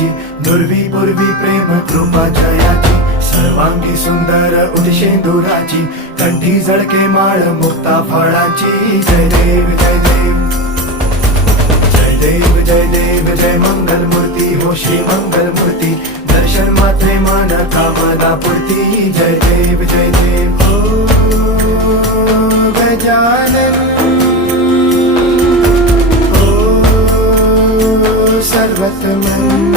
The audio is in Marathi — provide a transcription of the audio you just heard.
जयाची, दुर्वी पूर्वी प्रेम कृपा जयाची, सर्वांगी सुंदर उदिशेंदुराची, कंठी झळके माळ मुक्ता फळाची. जय देव जय देव जय देव जय देव जय मंगल मूर्ती हो श्री मंगल मूर्ती, दर्शन मात्रे मन कामना पूर्ती. जय देव जय देव हो गजानन हो सर्वतमन.